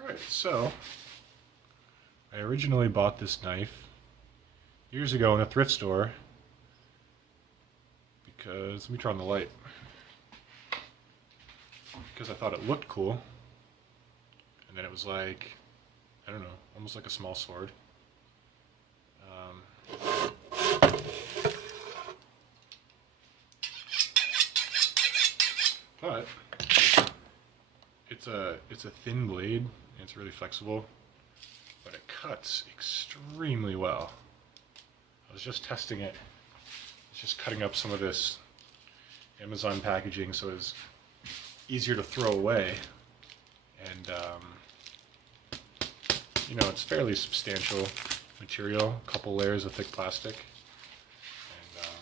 Alright, so I originally bought this knife years ago in a thrift store because, let me turn on the light, because I thought it looked cool, and then it was like, I don't know, almost like a small sword. But it's a thin blade, and it's really flexible, but it cuts extremely well. I was just testing it. It's just cutting up some of this Amazon packaging so it's easier to throw away. And you know, it's fairly substantial material, a couple layers of thick plastic. And I don't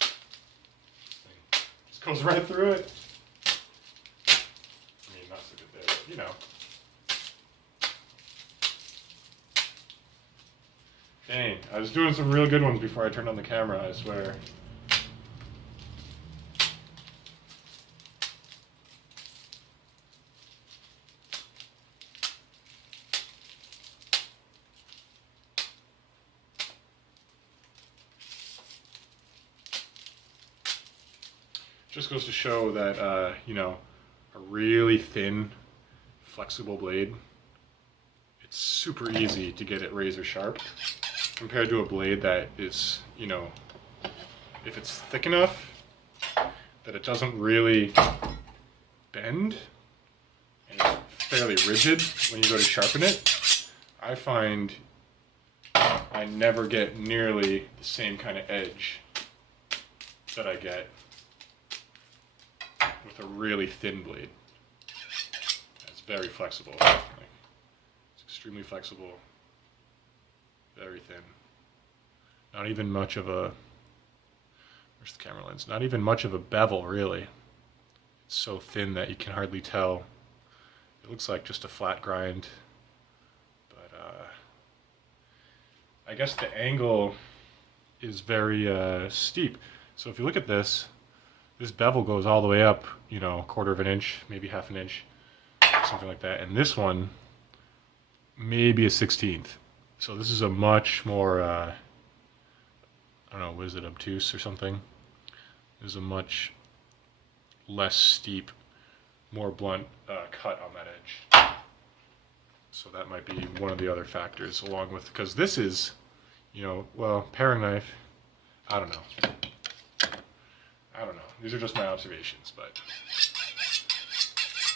know. Just goes right through it. I mean, not so good there, but you know. Dang, I was doing some real good ones before I turned on the camera, I swear. Just goes to show that, you know, a really thin, flexible blade, it's super easy to get it razor sharp compared to a blade that is, you know, if it's thick enough that it doesn't really bend and it's fairly rigid when you go to sharpen it, I find I never get nearly the same kind of edge that I get with a really thin blade. It's very flexible. It's extremely flexible, very thin. Not even much of a, where's the camera lens? Not even much of a bevel, really. It's so thin that you can hardly tell. It looks like just a flat grind, but I guess the angle is very steep. So if you look at this, this bevel goes all the way up, you know, a quarter of an inch, maybe half an inch, something like that. And this one, maybe a 16th. So this is a much more, I don't know, what is it, obtuse or something? This is a much less steep, more blunt cut on that edge. So that might be one of the other factors, along with, because this is, you know, well, paring knife, I don't know. I don't know. These are just my observations, but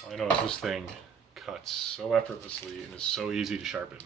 all I know is this thing cuts so effortlessly and is so easy to sharpen.